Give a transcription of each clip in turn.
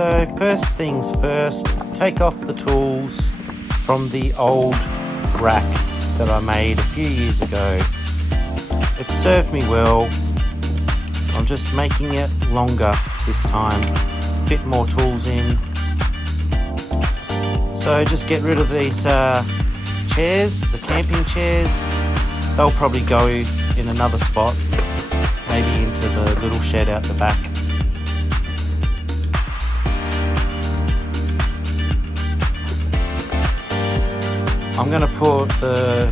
So first things first, take off the tools from the old rack that I made a few years ago. It served me well. I'm just making it longer this time, fit more tools in. So just get rid of these chairs, the camping chairs. They'll probably go in another spot, maybe into the little shed out the back. I'm going to put the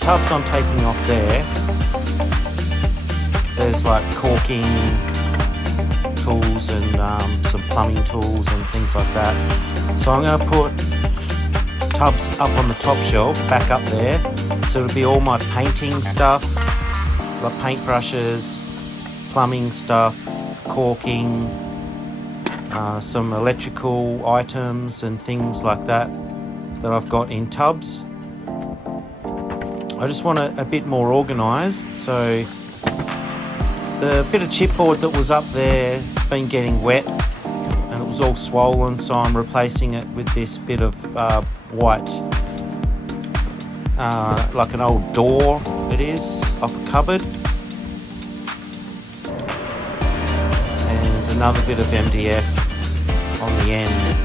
tubs I'm taking off there. There's like caulking tools and some plumbing tools and things like that. So I'm going to put tubs up on the top shelf, back up there. So it'll be all my painting stuff, like paint brushes, plumbing stuff, caulking, some electrical items and things like that I've got in tubs. I just want it a bit more organised, so the bit of chipboard that was up there has been getting wet and it was all swollen, so I'm replacing it with this bit of white, like an old door it is, off a cupboard, and another bit of MDF on the end.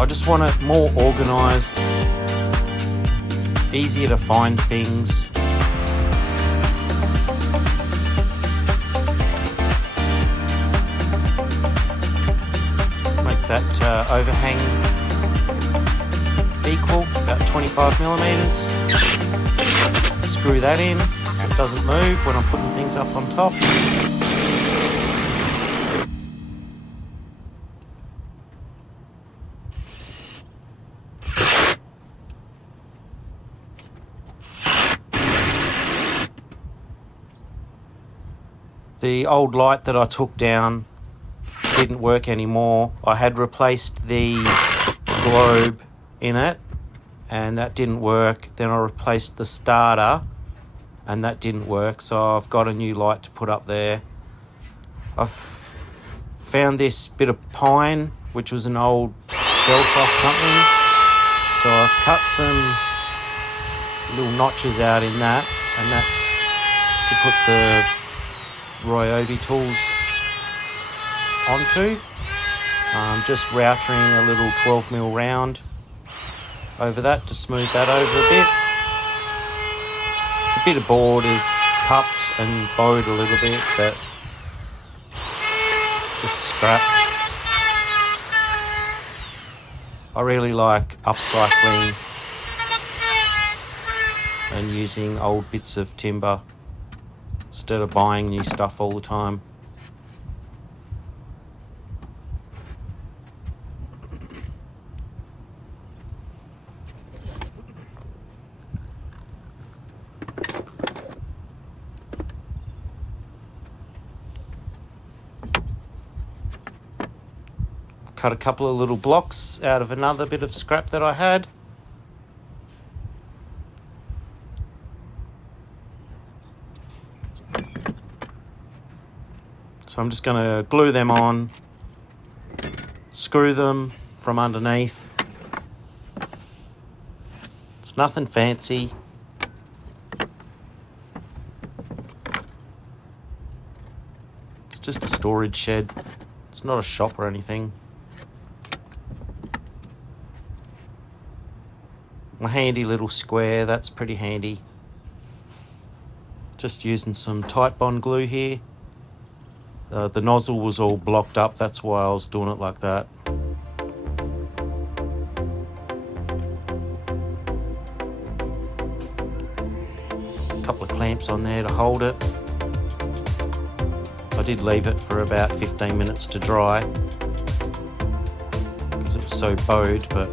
I just want it more organised, easier to find things. Make that overhang equal, about 25 millimeters. Screw that in so it doesn't move when I'm putting things up on top. The old light that I took down didn't work anymore. I had replaced the globe in it and that didn't work. Then I replaced the starter and that didn't work. So I've got a new light to put up there. I've found this bit of pine, which was an old shelf off something. So I've cut some little notches out in that, and that's to put the Ryobi tools onto. Just routering a little 12mm round over that to smooth that over a bit. The bit of board is cupped and bowed a little bit, but just scrap. I really like upcycling and using old bits of timber instead of buying new stuff all the time. Cut a couple of little blocks out of another bit of scrap that I had. So I'm just going to glue them on, screw them from underneath. It's nothing fancy. It's just a storage shed. It's not a shop or anything. A handy little square, that's pretty handy. Just using some Titebond glue here. The nozzle was all blocked up, that's why I was doing it like that. A couple of clamps on there to hold it. I did leave it for about 15 minutes to dry because it was so bowed, but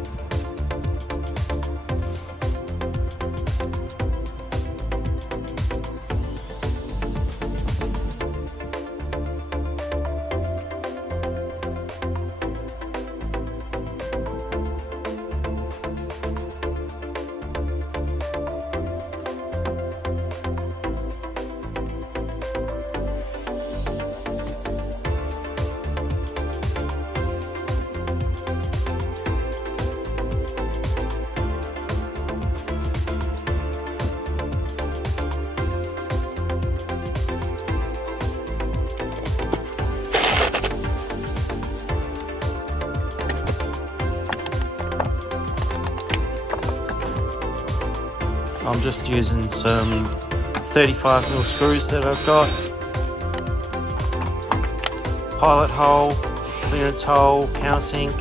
I'm just using some 35mm screws that I've got. Pilot hole, clearance hole, countersink.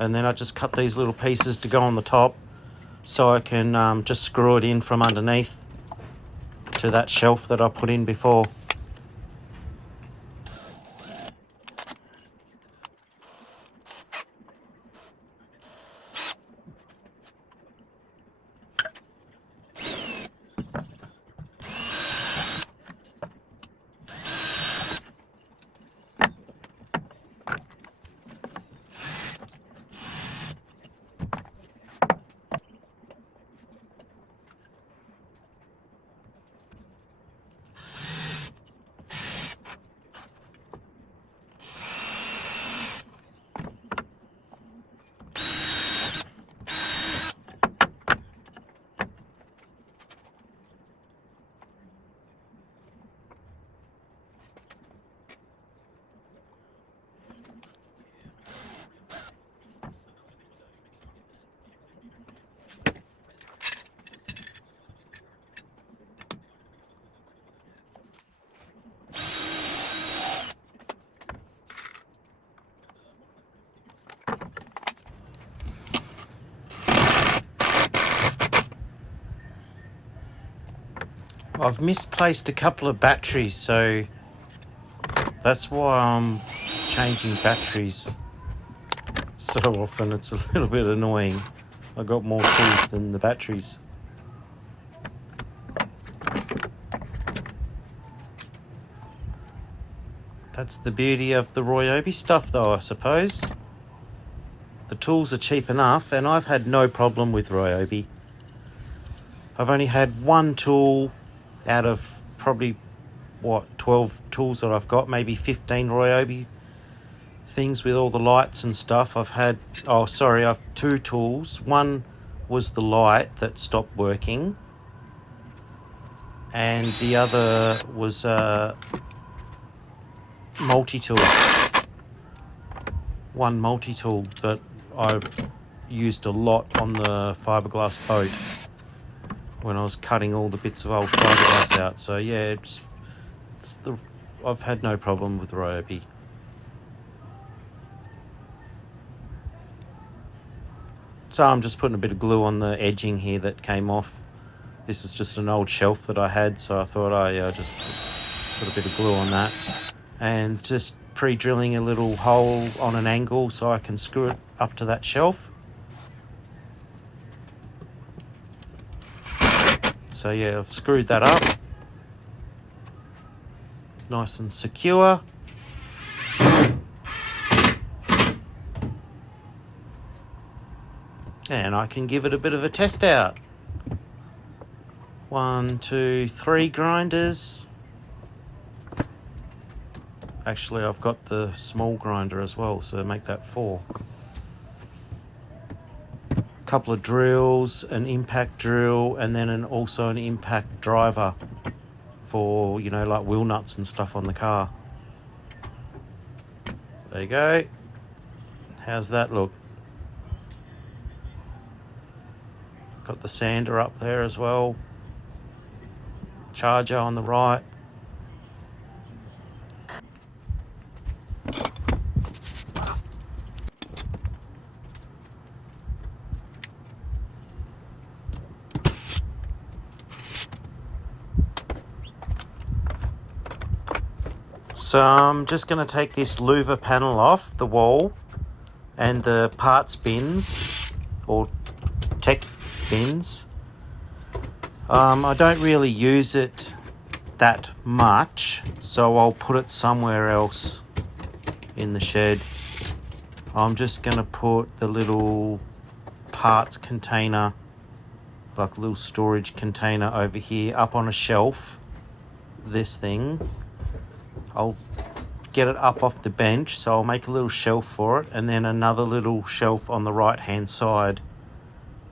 And then I just cut these little pieces to go on the top so I can just screw it in from underneath to that shelf that I put in before. I've misplaced a couple of batteries, so that's why I'm changing batteries so often. It's a little bit annoying. I've got more tools than the batteries. That's the beauty of the Ryobi stuff though, I suppose. The tools are cheap enough, and I've had no problem with Ryobi. I've only had one tool out of probably, 12 tools that I've got, maybe 15 Ryobi things with all the lights and stuff. I've 2 tools. One was the light that stopped working, and the other was a multi-tool. One multi-tool that I used a lot on the fiberglass boat when I was cutting all the bits of old fiberglass out. So yeah, I've had no problem with Ryobi. So I'm just putting a bit of glue on the edging here that came off. This was just an old shelf that I had, so I thought I just put a bit of glue on that. And just pre-drilling a little hole on an angle so I can screw it up to that shelf. So yeah, I've screwed that up. Nice and secure. And I can give it a bit of a test out. 1, 2, 3 grinders. Actually, I've got the small grinder as well, so make that 4. Couple of drills, an impact drill, and then also an impact driver for, like wheel nuts and stuff on the car. There you go. How's that look? Got the sander up there as well. charger on the right. So I'm just going to take this louver panel off the wall and the parts bins or tech bins. I don't really use it that much, so I'll put it somewhere else in the shed. I'm just going to put the little parts container, like a little storage container over here, up on a shelf. This thing, I'll get it up off the bench, so I'll make a little shelf for it, and then another little shelf on the right hand side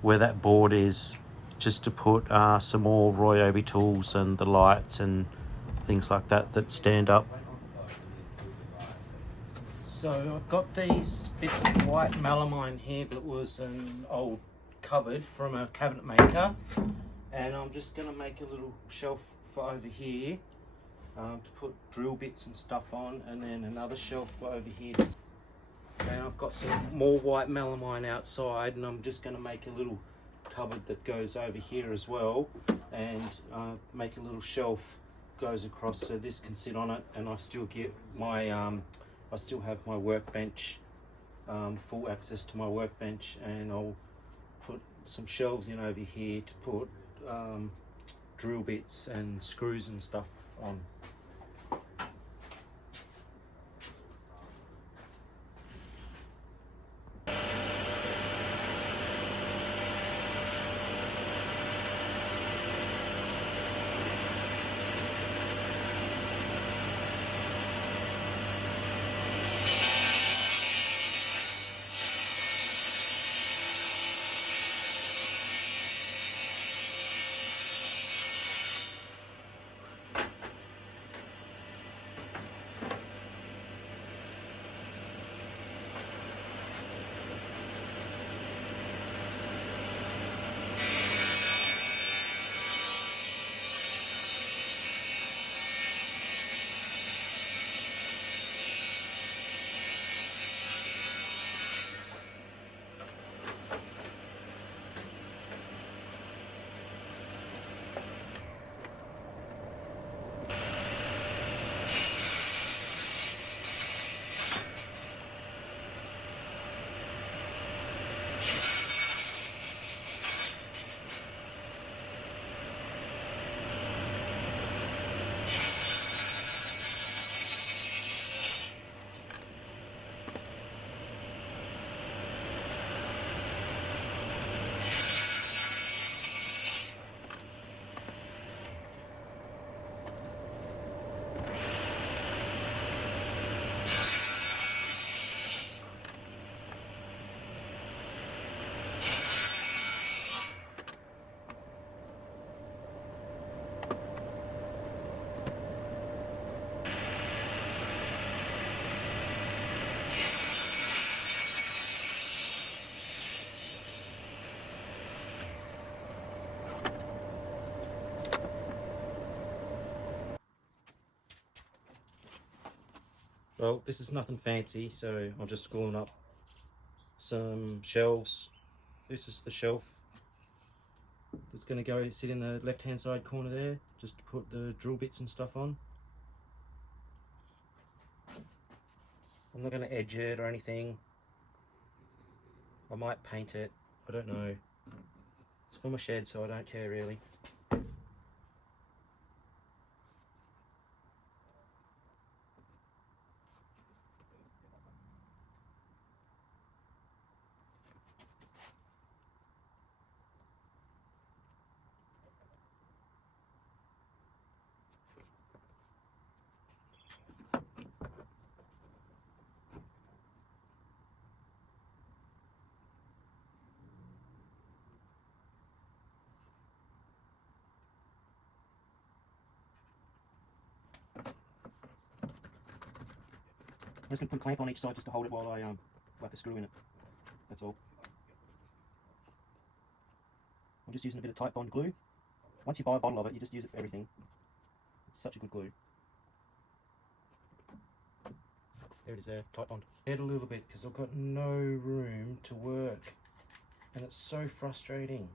where that board is, just to put some more Ryobi tools and the lights and things like that that stand up. So I've got these bits of white melamine here that was an old cupboard from a cabinet maker, and I'm just going to make a little shelf for over here to put drill bits and stuff on, and then another shelf for over here. And I've got some more white melamine outside, and I'm just going to make a little cupboard that goes over here as well, and make a little shelf goes across so this can sit on it, and I still get my I still have my workbench, full access to my workbench, and I'll put some shelves in over here to put drill bits and screws and stuff on. Well, this is nothing fancy, so I'm just screwing up some shelves. This is the shelf that's going to go sit in the left hand side corner there, just to put the drill bits and stuff on. I'm not going to edge it or anything. I might paint it, I don't know. It's for my shed, so I don't care really. I'm just going to put a clamp on each side just to hold it while I whack a screw in it. That's all. I'm just using a bit of Titebond glue. once you buy a bottle of it, you just use it for everything. It's such a good glue. There it is there, tight bond. Add a little bit because I've got no room to work and it's so frustrating.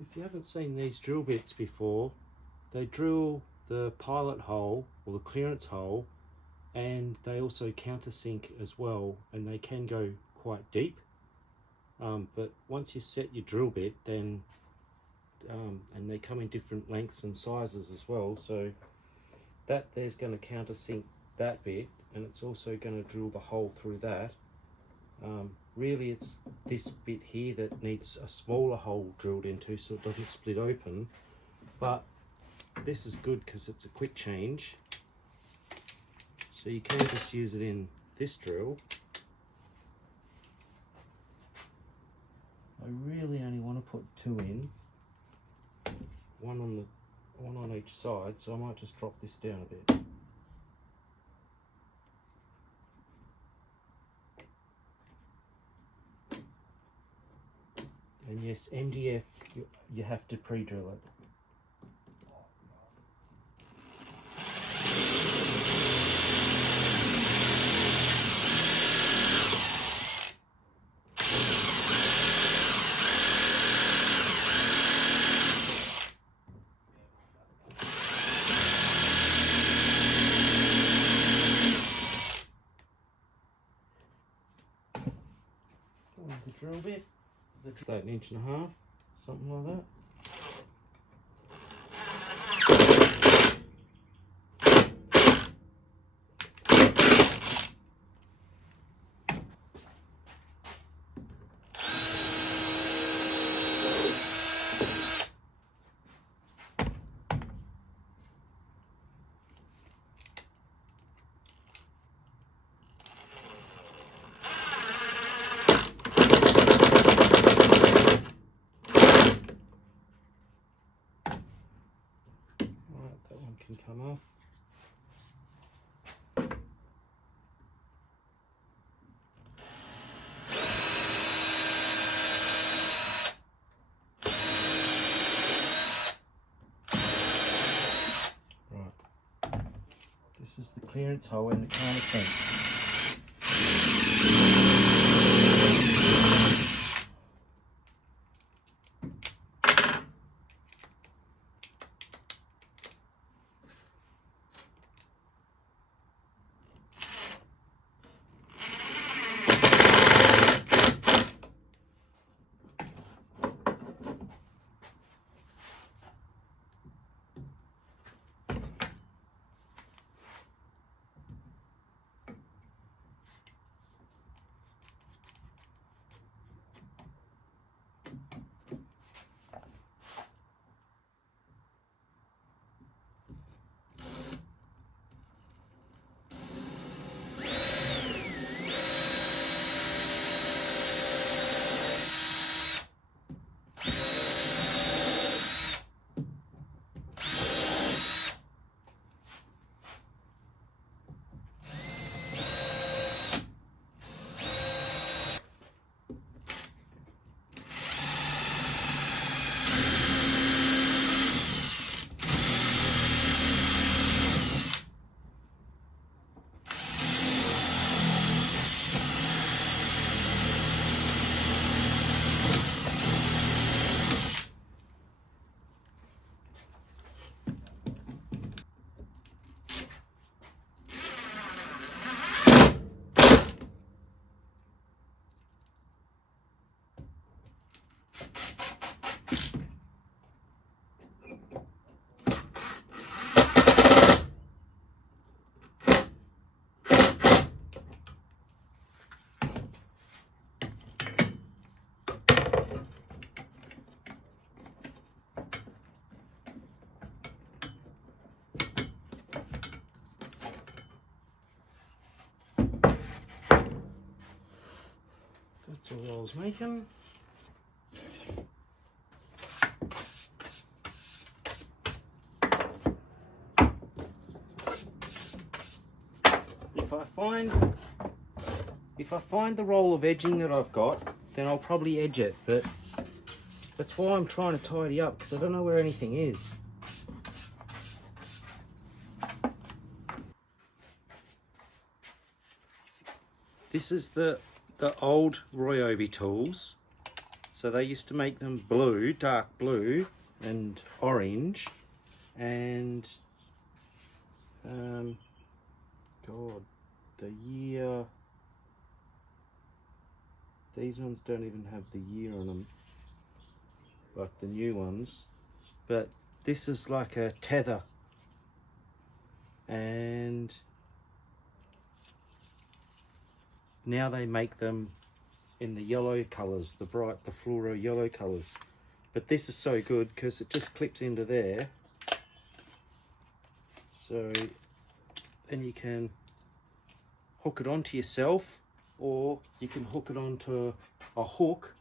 If you haven't seen these drill bits before, they drill the pilot hole or the clearance hole, and they also countersink as well, and they can go quite deep. But once you set your drill bit, then and they come in different lengths and sizes as well, so that there's going to countersink that bit, and it's also going to drill the hole through that. Really it's this bit here that needs a smaller hole drilled into so it doesn't split open, but this is good because it's a quick change, so you can just use it in this drill. I really only want to put 2 in, one on each side, so I might just drop this down a bit. And yes, MDF, you have to pre-drill it. The drill bit. Say 1.5 inches, something like that. Can come off. Right, this is the clearance hole in the countersink. That's all I was making. If I find the roll of edging that I've got, then I'll probably edge it, but that's why I'm trying to tidy up, because I don't know where anything is. This is the old Ryobi tools. So they used to make them blue, dark blue and orange, and God, the year, these ones don't even have the year on them like the new ones, but this is like a tether, and now they make them in the yellow colours, the fluoro yellow colours. But this is so good because it just clips into there, so then you can hook it onto yourself, or you can hook it onto a hook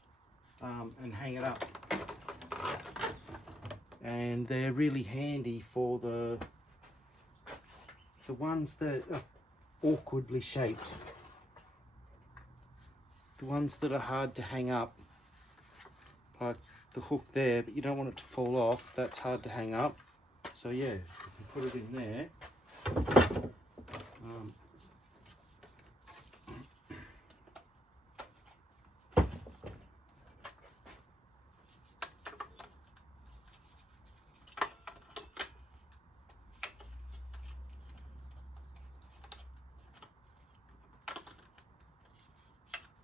and hang it up. And they're really handy for the ones that are awkwardly shaped. The ones that are hard to hang up, like the hook there, but you don't want it to fall off, that's hard to hang up. So yeah, you can put it in there.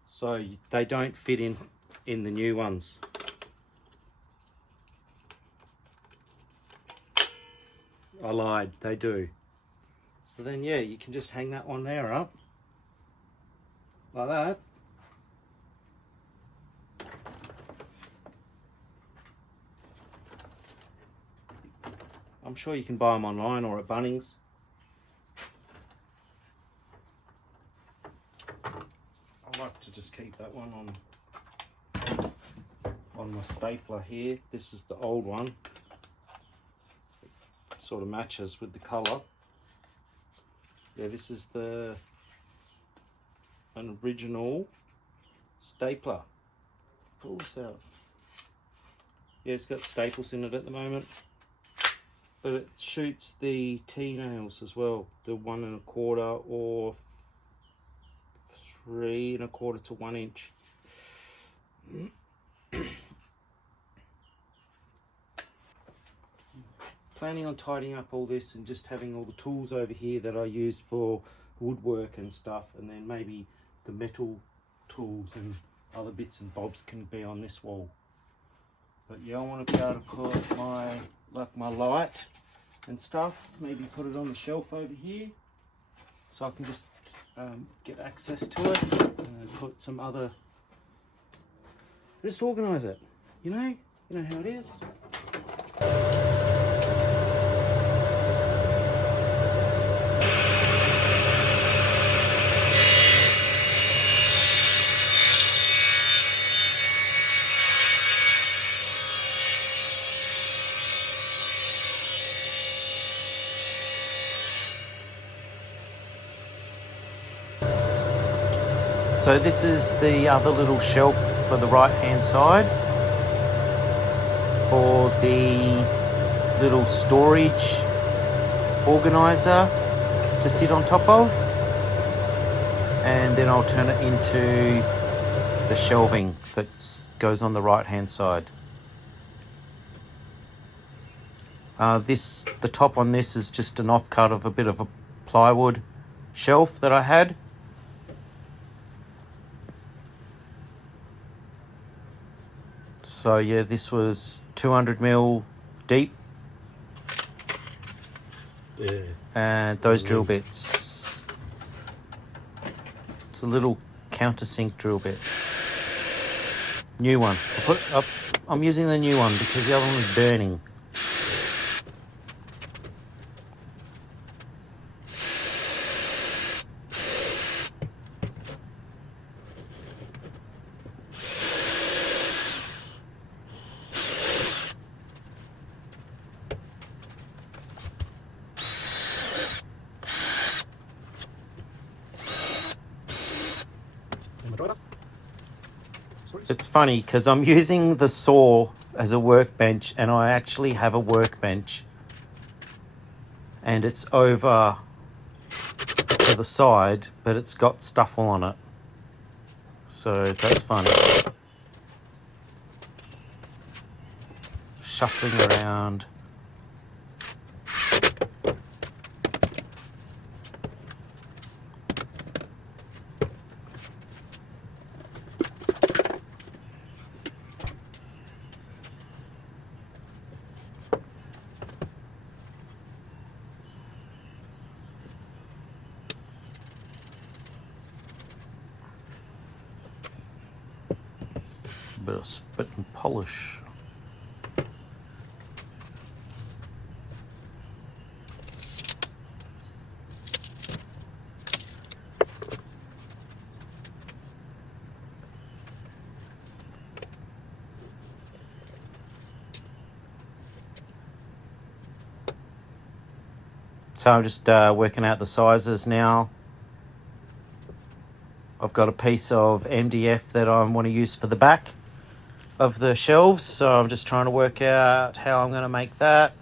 So they don't fit in the new ones. I lied, they do. So then yeah, you can just hang that one there up, like that. I'm sure you can buy them online or at Bunnings. I like to just keep that one on my stapler here. This is the old one. It sort of matches with the colour. Yeah, this is an original stapler. Pull this out. Yeah, it's got staples in it at the moment, but it shoots the T-nails as well, the 1 1/4 or 3 1/4 to 1 inch. Planning on tidying up all this and just having all the tools over here that I use for woodwork and stuff, and then maybe the metal tools and other bits and bobs can be on this wall. But yeah, I want to be able to put my light and stuff, maybe put it on the shelf over here, so I can just get access to it and put some other, just organise it, you know how it is. So this is the other little shelf for the right hand side for the little storage organizer to sit on top of, and then I'll turn it into the shelving that goes on the right hand side. The top on this is just an offcut of a bit of a plywood shelf that I had. So yeah, this was 200mm deep. Yeah. And those drill bits. It's a little countersink drill bit. New one. I'm using the new one because the other one was burning. It's funny because I'm using the saw as a workbench, and I actually have a workbench, and it's over to the side, but it's got stuff on it. So that's funny. Shuffling around. Bit of spit and polish. So I'm just working out the sizes now. I've got a piece of MDF that I want to use for the back of the shelves, so I'm just trying to work out how I'm going to make that.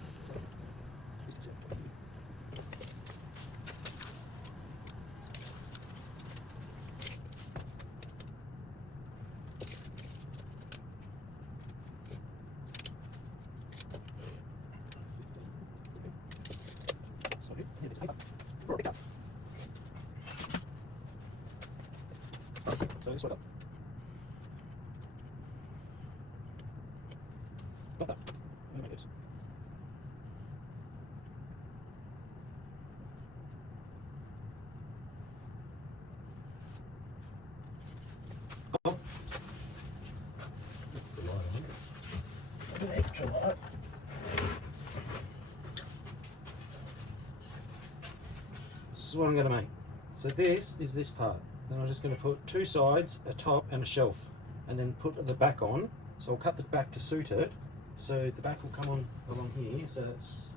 Extra light. This is what I'm going to make. So this is this part. Then I'm just going to put two sides, a top and a shelf, and then put the back on. So I'll cut the back to suit it. So the back will come on along here. So that's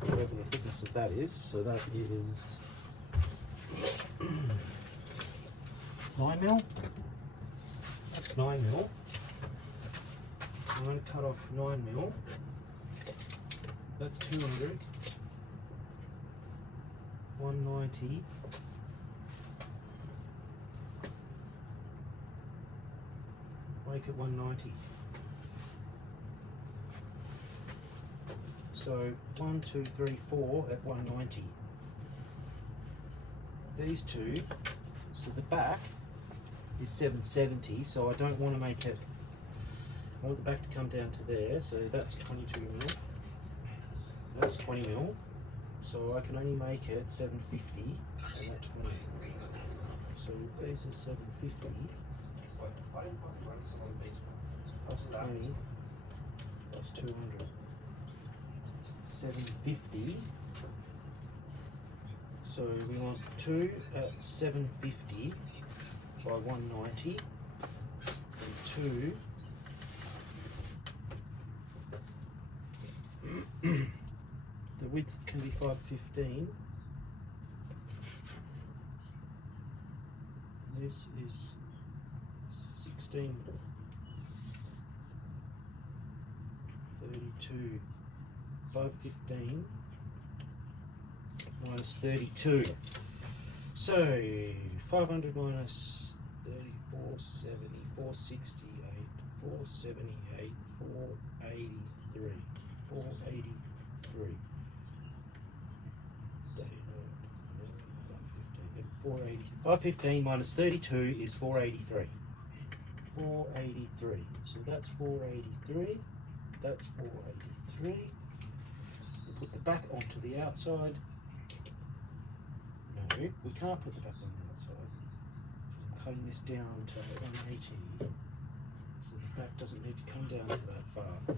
whatever the thickness of that is. So that is 9mm. That's 9mm. I'm going to cut off 9mm. That's 200. 190. Make it 190. So 1, 2, 3, 4 at 190. These two, so the back is 770, so I don't want to make it, I want the back to come down to there, so that's 22mm. That's 20mm. So I can only make it 750 and that's 20. So these are 750 plus 20 plus 200. 750. So we want 2 at 750 by 190 and 2. The width can be 515. This is 16. 32. 515 minus 32. So 500 minus 30, 470, 468, 478, 483, 483. 515 minus 32 is 483. 483. So that's 483. That's 483. Put the back onto the outside. No, we can't put the back on the outside. I'm cutting this down to 180. So the back doesn't need to come down to that far.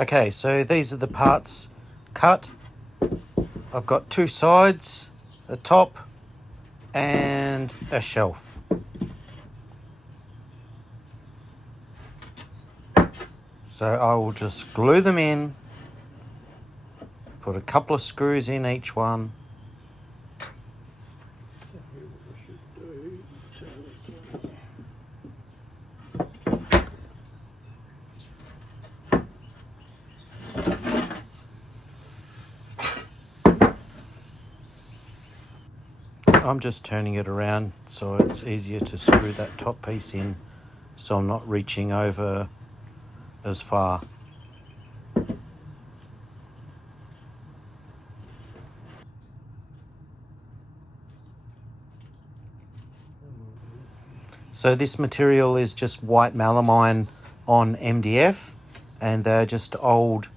Okay, so these are the parts cut. I've got two sides, a top and a shelf. So I will just glue them in, put a couple of screws in each one. So what I should do is turn this on. I'm just turning it around so it's easier to screw that top piece in, so I'm not reaching over as far. So this material is just white melamine on MDF, and they're just old,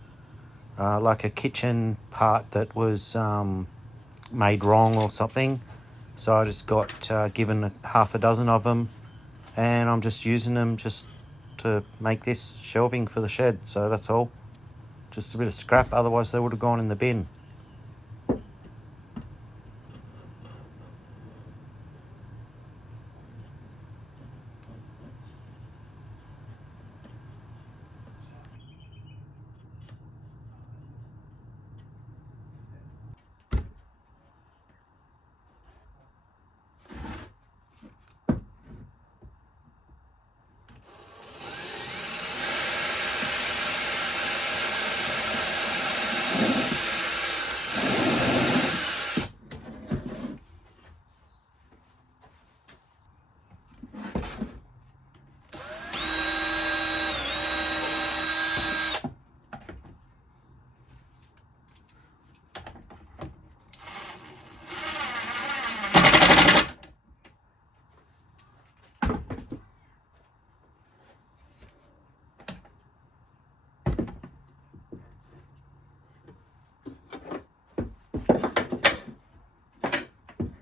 like a kitchen part that was made wrong or something. So I just got given half a dozen of them, and I'm just using them just to make this shelving for the shed. So that's all. Just a bit of scrap, otherwise they would have gone in the bin.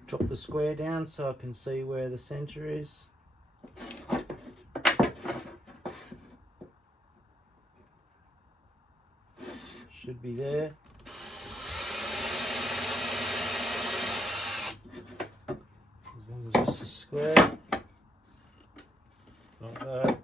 Drop the square down so I can see where the center is. Should be there. As long as this is square. Like that.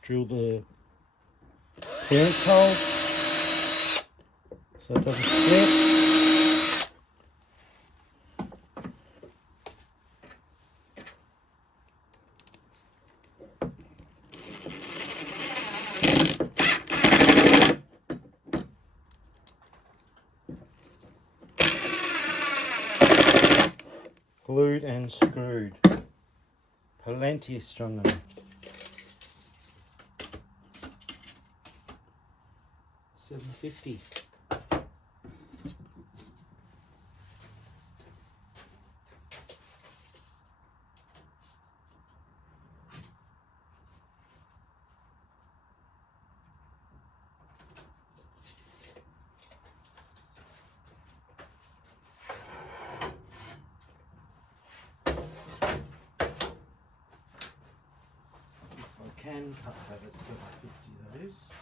Drill the clearance hole so it doesn't slip. Glued and screwed. Plenty strong enough. 750. I can cut that at 750 that is.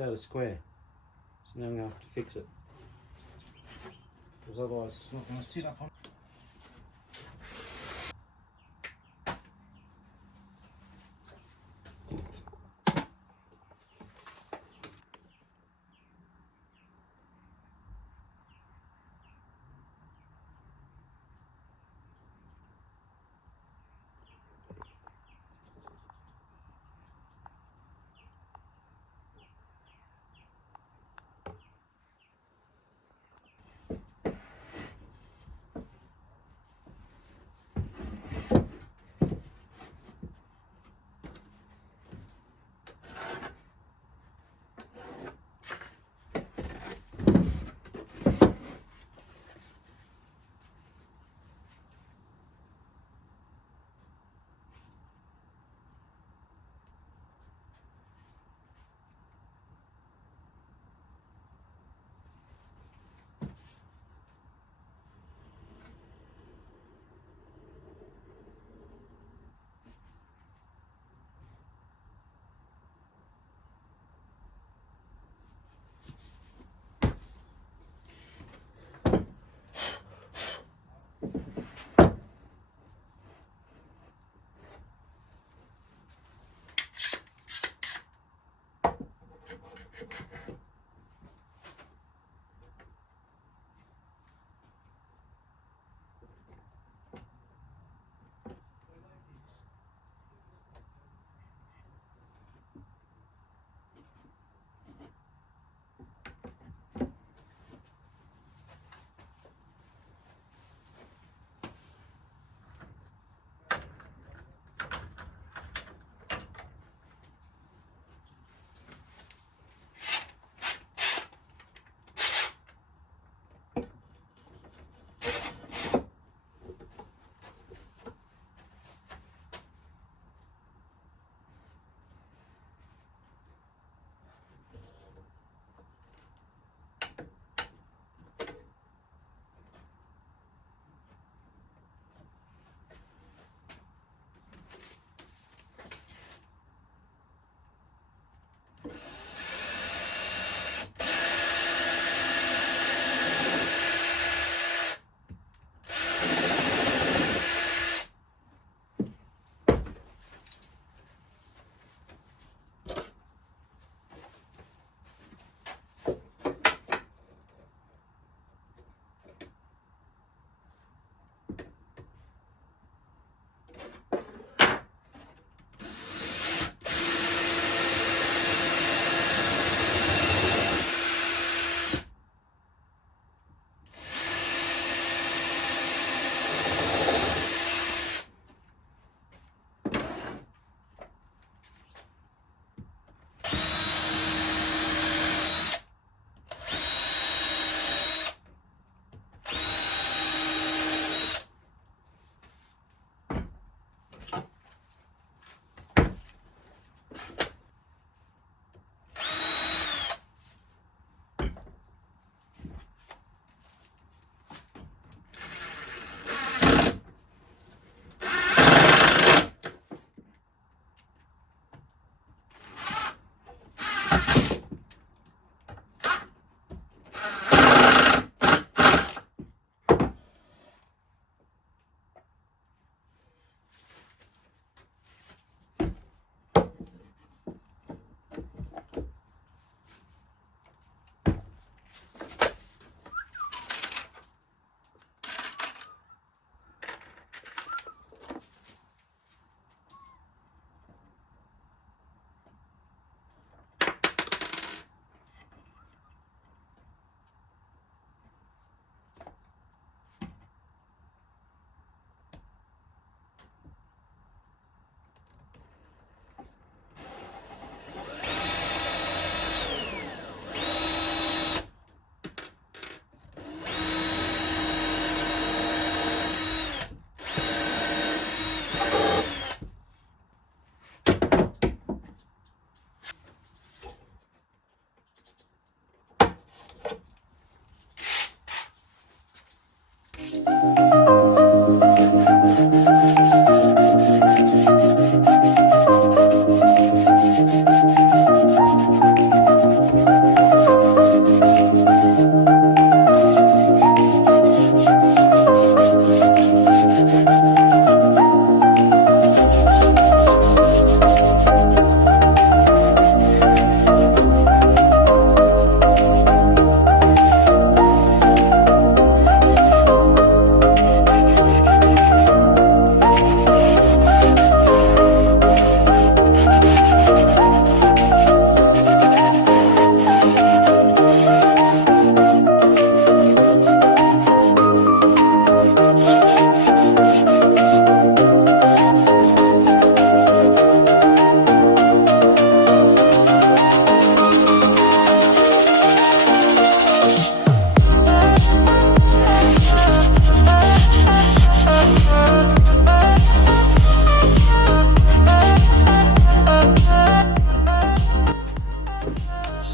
out a square. So now I'm going to have to fix it. Because otherwise it's not going to sit up on.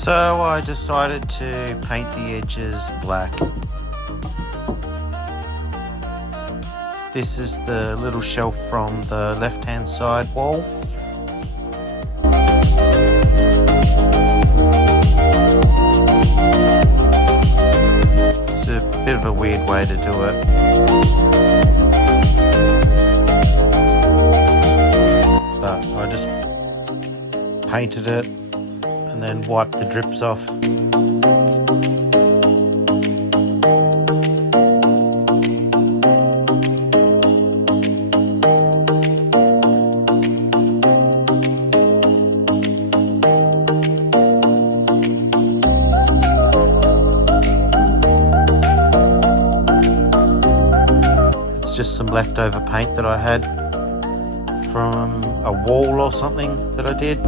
So I decided to paint the edges black. This is the little shelf from the left-hand side wall. It's a bit of a weird way to do it. But I just painted it and then wiped the drips off. It's just some leftover paint that I had from a wall or something that I did.